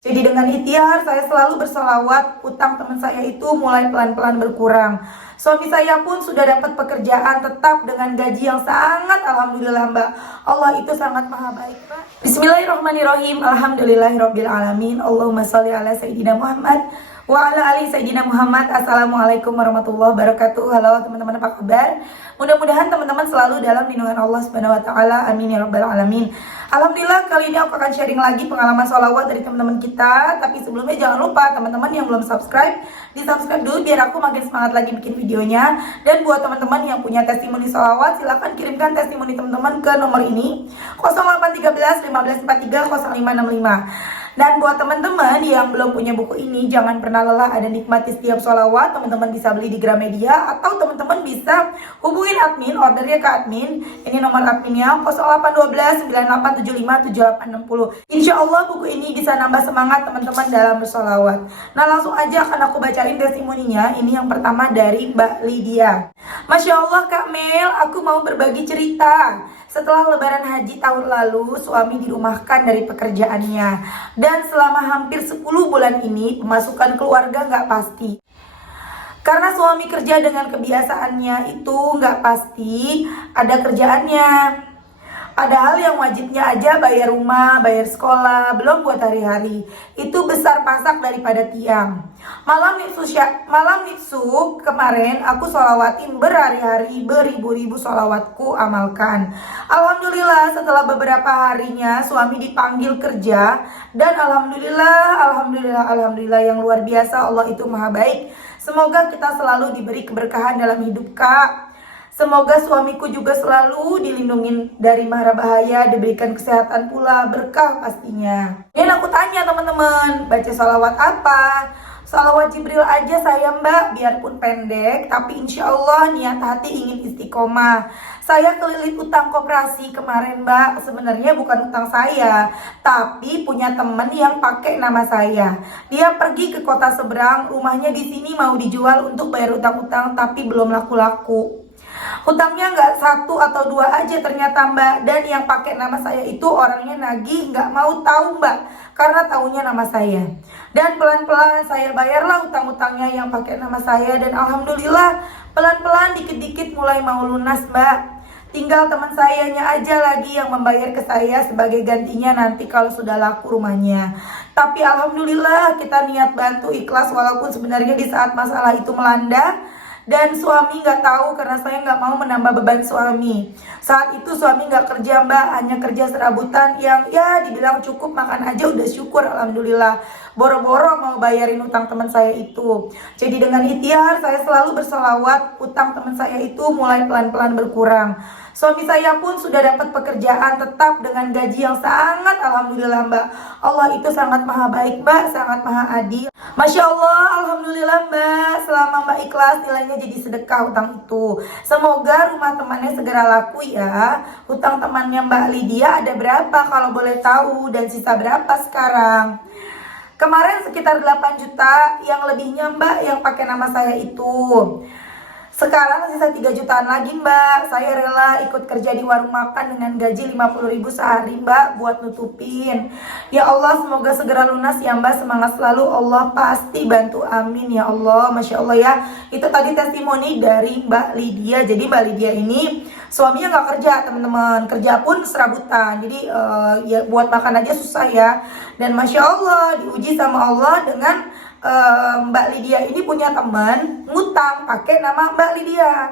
Jadi dengan ikhtiar saya selalu bersolawat, utang teman saya itu mulai pelan-pelan berkurang. Suami saya pun sudah dapat pekerjaan tetap dengan gaji yang sangat, alhamdulillah Mbak. Allah itu sangat maha baik Mbak. Bismillahirrahmanirrahim. Alhamdulillahirrabbilalamin. Allahumma sholli ala Sayyidina Muhammad wa ala ali Sayyidina Muhammad. Assalamualaikum warahmatullahi wabarakatuh. Halo teman-teman, apa kabar? Mudah-mudahan teman-teman selalu dalam lindungan Allah Subhanahu wa taala. Amin ya rabbal alamin. Alhamdulillah, kali ini aku akan sharing lagi pengalaman sholawat dari teman-teman kita. Tapi sebelumnya jangan lupa teman-teman yang belum subscribe, di subscribe dulu biar aku makin semangat lagi bikin videonya. Dan buat teman-teman yang punya testimoni sholawat, silahkan kirimkan testimoni teman-teman ke nomor ini 0813 1543 0565. Dan buat teman-teman yang belum punya buku ini, jangan pernah lelah ada nikmati setiap sholawat. Teman-teman bisa beli di Gramedia atau teman-teman bisa hubungin admin, ordernya ke admin. Ini nomor adminnya 0812 9875 7860. Insya Allah buku ini bisa nambah semangat teman-teman dalam bersolawat. Nah langsung aja akan aku bacain testimoninya. Ini yang pertama dari Mbak Lydia. Masya Allah Kak Mel, aku mau berbagi cerita. Setelah lebaran haji tahun lalu, suami dirumahkan dari pekerjaannya. Dan selama hampir 10 bulan ini, pemasukan keluarga nggak pasti. Karena suami kerja dengan kebiasaannya itu nggak pasti ada kerjaannya. Ada hal yang wajibnya aja bayar rumah, bayar sekolah, belum buat hari-hari. Itu besar pasak daripada tiang. Malam nifsu kemarin aku sholawatin berhari-hari, beribu-ribu sholawatku amalkan. Alhamdulillah setelah beberapa harinya suami dipanggil kerja. Dan alhamdulillah yang luar biasa, Allah itu maha baik. Semoga kita selalu diberi keberkahan dalam hidup Kak. Semoga suamiku juga selalu dilindungi dari mara bahaya, diberikan kesehatan pula, berkah pastinya. Dan aku tanya teman-teman, baca salawat apa? Salawat Jibril aja saya Mbak, biarpun pendek, tapi insya Allah niat hati ingin istiqomah. Saya kelilit utang koperasi kemarin Mbak, sebenarnya bukan utang saya, tapi punya temen yang pakai nama saya. Dia pergi ke kota seberang, rumahnya di sini mau dijual untuk bayar utang-utang, tapi belum laku-laku. Hutangnya nggak 1 atau 2 aja ternyata Mbak. Dan yang pakai nama saya itu orangnya nagih, nggak mau tahu Mbak, karena taunya nama saya. Dan pelan-pelan saya bayarlah utang-utangnya yang pakai nama saya. Dan alhamdulillah pelan-pelan dikit-dikit mulai mau lunas Mbak. Tinggal teman sayanya aja lagi yang membayar ke saya sebagai gantinya nanti kalau sudah laku rumahnya. Tapi alhamdulillah kita niat bantu ikhlas walaupun sebenarnya di saat masalah itu melanda. Dan suami nggak tahu karena saya nggak mau menambah beban suami. Saat itu suami nggak kerja Mbak, hanya kerja serabutan yang ya dibilang cukup makan aja udah syukur alhamdulillah. Boro-boro mau bayarin utang teman saya itu. Jadi dengan ikhtiar saya selalu bersolawat, utang teman saya itu mulai pelan-pelan berkurang. Suami saya pun sudah dapat pekerjaan tetap dengan gaji yang sangat, alhamdulillah Mbak. Allah itu sangat maha baik Mbak, sangat maha adil. Masya Allah, alhamdulillah Mbak. Selama Mbak ikhlas nilainya jadi sedekah utang itu. Semoga rumah temannya segera laku ya. Hutang temannya Mbak Lydia ada berapa kalau boleh tahu, dan sisa berapa sekarang? Kemarin sekitar 8 juta, yang lebihnya Mbak yang pakai nama saya itu. Sekarang sisa 3 jutaan lagi Mbak. Saya rela ikut kerja di warung makan dengan gaji 50.000 sehari Mbak buat nutupin. Ya Allah semoga segera lunas ya Mbak. Semangat selalu, Allah pasti bantu, amin ya Allah. Masya Allah ya. Itu tadi testimoni dari Mbak Lydia. Jadi Mbak Lydia ini suaminya nggak kerja teman-teman. Kerja pun serabutan. Jadi ya buat makan aja susah ya. Dan Masya Allah diuji sama Allah dengan Mbak Lydia ini punya teman ngutang pakai nama Mbak Lydia.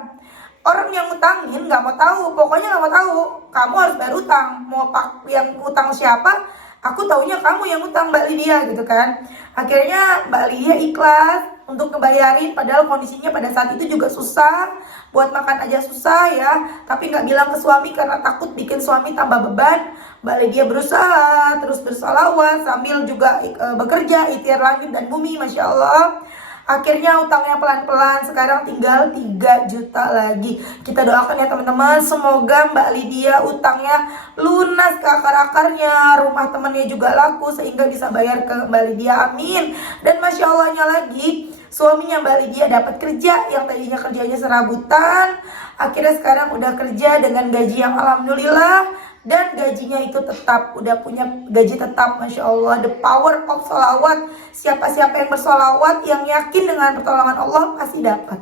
Orang yang ngutangin nggak mau tahu, pokoknya nggak mau tahu. Kamu harus bayar utang. Mau yang utang siapa? Aku taunya kamu yang utang Mbak Lydia gitu kan. Akhirnya Mbak Lydia ikhlas untuk ngebayarin, padahal kondisinya pada saat itu juga susah. Buat makan aja susah ya. Tapi nggak bilang ke suami karena takut bikin suami tambah beban. Mbak Lydia berusaha terus bersolawat sambil juga bekerja, ikhtiar langit dan bumi, Masya Allah. Akhirnya utangnya pelan-pelan, sekarang tinggal 3 juta lagi. Kita doakan ya teman-teman, semoga Mbak Lydia utangnya lunas ke akar-akarnya, rumah temannya juga laku sehingga bisa bayar ke Mbak Lydia, amin. Dan Masya Allahnya lagi, suaminya Mbak Lydia dapat kerja yang tadinya kerjanya serabutan, akhirnya sekarang udah kerja dengan gaji yang alhamdulillah. dan gajinya itu tetap, udah punya gaji tetap. Masya Allah, the power of sholawat. Siapa-siapa yang bersolawat, yang yakin dengan pertolongan Allah pasti dapat.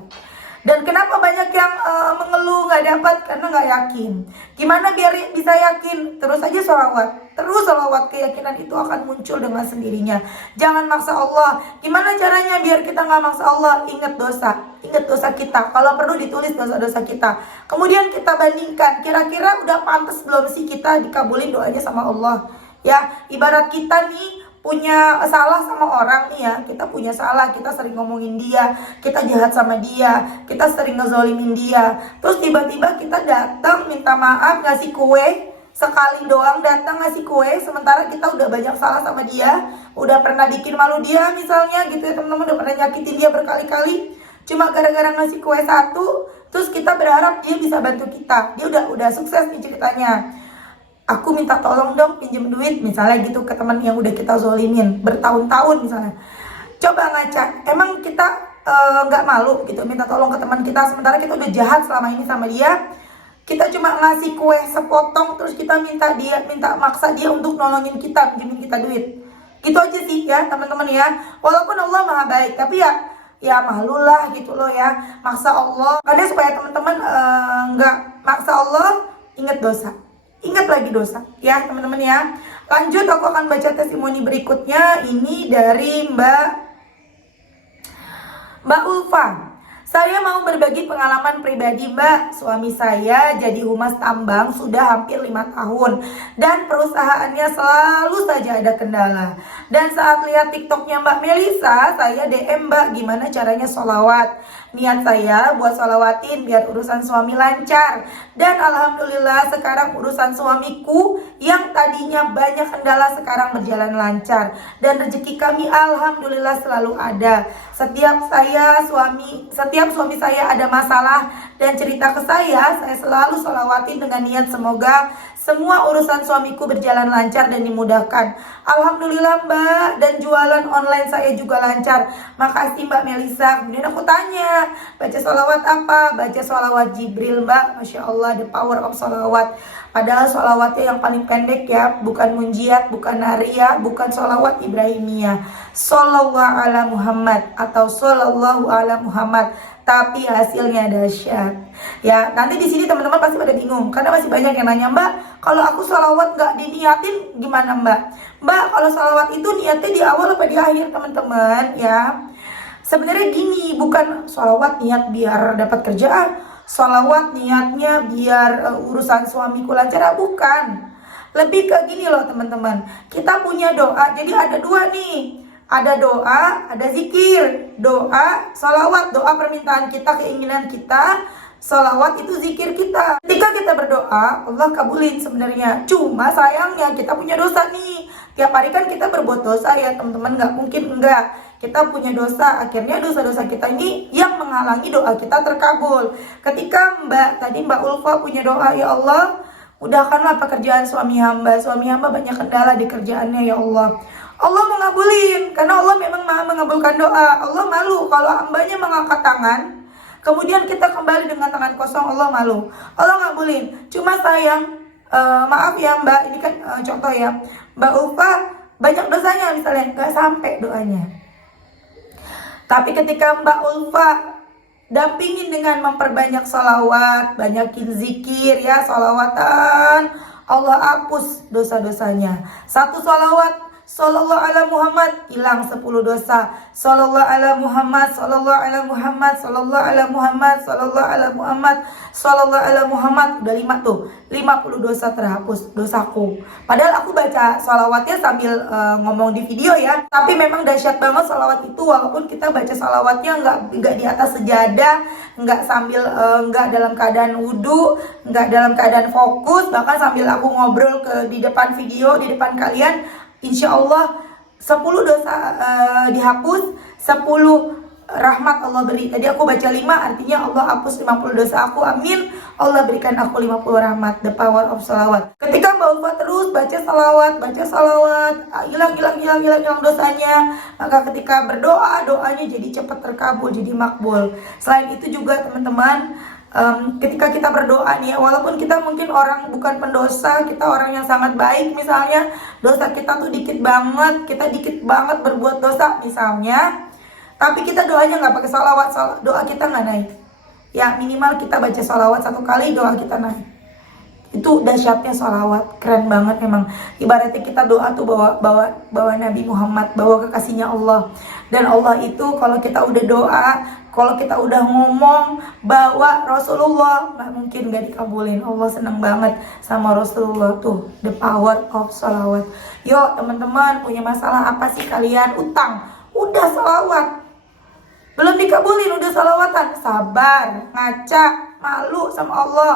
Dan kenapa banyak yang mengeluh nggak dapat? Karena nggak yakin. Gimana biar bisa yakin? Terus aja sholawat. Terus sholawat, keyakinan itu akan muncul dengan sendirinya. Jangan maksa Allah. Gimana caranya biar kita nggak maksa Allah? Ingat dosa. Ingat dosa kita. Kalau perlu ditulis dosa-dosa kita. Kemudian kita bandingkan. Kira-kira udah pantas belum sih kita dikabulin doanya sama Allah? Ya, ibarat kita nih punya salah sama orang nih ya, kita punya salah, kita sering ngomongin dia, kita jahat sama dia, kita sering ngezolimin dia, terus tiba-tiba kita datang minta maaf, ngasih kue, sekali doang datang ngasih kue, sementara kita udah banyak salah sama dia, udah pernah bikin malu dia misalnya gitu ya teman-teman, udah pernah nyakitin dia berkali-kali, cuma gara-gara ngasih kue satu, terus kita berharap dia bisa bantu kita, dia udah sukses nih ceritanya. Aku minta tolong dong pinjem duit misalnya gitu ke teman yang udah kita zolimin bertahun-tahun misalnya. Coba ngaca, emang kita nggak malu gitu minta tolong ke teman kita, sementara kita udah jahat selama ini sama dia. Kita cuma ngasih kue sepotong, terus kita minta maksa dia untuk nolongin kita, pinjemin kita duit. Gitu aja sih ya teman-teman ya. Walaupun Allah maha baik, tapi ya malulah gitu loh ya, maksa Allah. Karena supaya teman-teman nggak maksa Allah, ingat dosa. Ingat lagi dosa ya teman-teman ya. Lanjut, aku akan baca testimoni berikutnya. Ini dari Mbak Ulfa. Saya mau berbagi pengalaman pribadi Mbak. Suami saya jadi humas tambang sudah hampir 5 tahun dan perusahaannya selalu saja ada kendala. Dan saat lihat TikToknya Mbak Melisa, saya DM Mbak gimana caranya sholawat. Niat saya buat sholawatin biar urusan suami lancar. Dan alhamdulillah sekarang urusan suamiku yang tadinya banyak kendala sekarang berjalan lancar. Dan rezeki kami alhamdulillah selalu ada. Setiap suami saya ada masalah dan cerita ke saya selalu sholawatin dengan niat semoga semua urusan suamiku berjalan lancar dan dimudahkan. Alhamdulillah Mbak, dan jualan online saya juga lancar. Makasih Mbak Melisa. Kemudian aku tanya, baca sholawat apa? Baca sholawat Jibril Mbak. Masya Allah, the power of sholawat. Padahal sholawatnya yang paling pendek ya, bukan munjiat, bukan nariyah, bukan sholawat Ibrahimiyah. Sallallahu ala Muhammad atau sallallahu ala Muhammad. Tapi hasilnya dahsyat. Ya, nanti di sini teman-teman pasti pada bingung karena masih banyak yang nanya, Mbak, kalau aku sholawat nggak diniatin gimana Mbak? Mbak, kalau sholawat itu niatnya di awal apa di akhir teman-teman ya? Sebenarnya gini, bukan sholawat niat biar dapat kerjaan, sholawat niatnya biar urusan suamiku lancar, bukan. Lebih ke gini loh teman-teman, kita punya doa, jadi ada dua nih. Ada doa, ada zikir. Doa, sholawat, doa permintaan kita, keinginan kita. Sholawat itu zikir kita. Ketika kita berdoa, Allah kabulin sebenarnya. Cuma sayangnya kita punya dosa nih. Tiap hari kan kita berbuat dosa ya teman-teman, nggak mungkin enggak. Kita punya dosa, akhirnya dosa-dosa kita ini yang menghalangi doa kita terkabul. Ketika Mbak Ulfa punya doa, ya Allah, mudahkanlah pekerjaan suami hamba. Suami hamba banyak kendala di kerjaannya ya Allah. Allah mengabulin, karena Allah memang maha mengabulkan doa. Allah malu kalau hambanya mengangkat tangan, kemudian kita kembali dengan tangan kosong, Allah malu. Allah ngabulin. Cuma sayang, maaf ya Mbak, ini kan contoh ya, Mbak Ulfa banyak dosanya misalnya, nggak sampai doanya. Tapi ketika Mbak Ulfa dampingin dengan memperbanyak sholawat, banyakin zikir ya, sholawatan, Allah hapus dosa-dosanya. Satu sholawat, Sallallahu ala Muhammad, hilang 10 dosa. Sallallahu ala Muhammad, sallallahu ala Muhammad, sallallahu ala Muhammad, sallallahu ala Muhammad, sallallahu ala Muhammad. Udah 5 tuh, 50 dosa terhapus, dosaku. Padahal aku baca salawatnya sambil ngomong di video ya. Tapi memang dahsyat banget salawat itu, walaupun kita baca salawatnya nggak di atas sejadah, nggak sambil nggak dalam keadaan wudhu, nggak dalam keadaan fokus, bahkan sambil aku ngobrol di depan video, di depan kalian. Insya Allah 10 dosa dihapus, 10 rahmat Allah beri. Tadi aku baca 5, artinya Allah hapus 50 dosa aku, amin. Allah berikan aku 50 rahmat, the power of salawat. Ketika Mbak Ulfa terus baca salawat, hilang dosanya, maka ketika berdoa, doanya jadi cepat terkabul, jadi makbul. Selain itu juga teman-teman, ketika kita berdoa nih, walaupun kita mungkin orang bukan pendosa, kita orang yang sangat baik misalnya, dosa kita tuh dikit banget, kita dikit banget berbuat dosa misalnya, tapi kita doanya nggak pakai sholawat, doa kita nggak naik. Ya minimal kita baca sholawat 1 kali, doa kita naik. Itu dahsyatnya sholawat, keren banget emang. Ibaratnya kita doa tuh bawa Nabi Muhammad, bawa kekasihnya Allah. Dan Allah itu kalau kita udah doa, kalau kita udah ngomong bawa Rasulullah, nggak mungkin gak dikabulin. Allah seneng banget sama Rasulullah tuh, the power of sholawat. Yuk teman-teman, punya masalah apa sih kalian? Utang, udah sholawat. Belum dikabulin udah sholawatan, sabar, ngaca, malu sama Allah.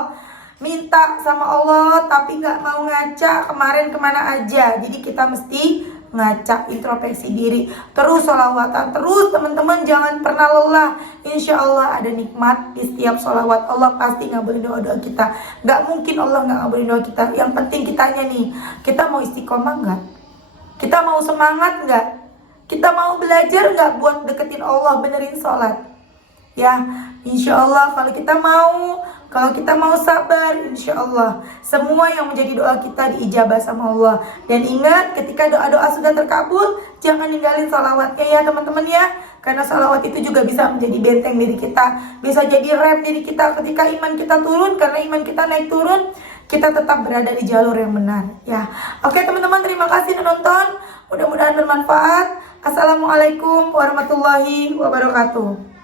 Minta sama Allah tapi nggak mau ngaca kemarin kemana aja. Jadi kita mesti ngaca, introspeksi diri, terus sholawatan terus teman-teman, jangan pernah lelah. Insya Allah ada nikmat di setiap sholawat. Allah pasti ngabulin doa-doa kita. Nggak mungkin Allah nggak ngabulin doa kita. Yang penting kitanya nih, kita mau istiqomah nggak? Kita mau semangat nggak? Kita mau belajar nggak buat deketin Allah, benerin sholat? Ya, insya Allah kalau kita mau sabar, insya Allah semua yang menjadi doa kita diijabah sama Allah. Dan ingat, ketika doa-doa sudah terkabul, jangan ninggalin sholawatnya ya teman-teman ya. Karena sholawat itu juga bisa menjadi benteng diri kita, bisa jadi rem diri kita ketika iman kita turun. Karena iman kita naik turun, kita tetap berada di jalur yang benar ya. Oke teman-teman, terima kasih sudah nonton, mudah-mudahan bermanfaat. Assalamualaikum warahmatullahi wabarakatuh.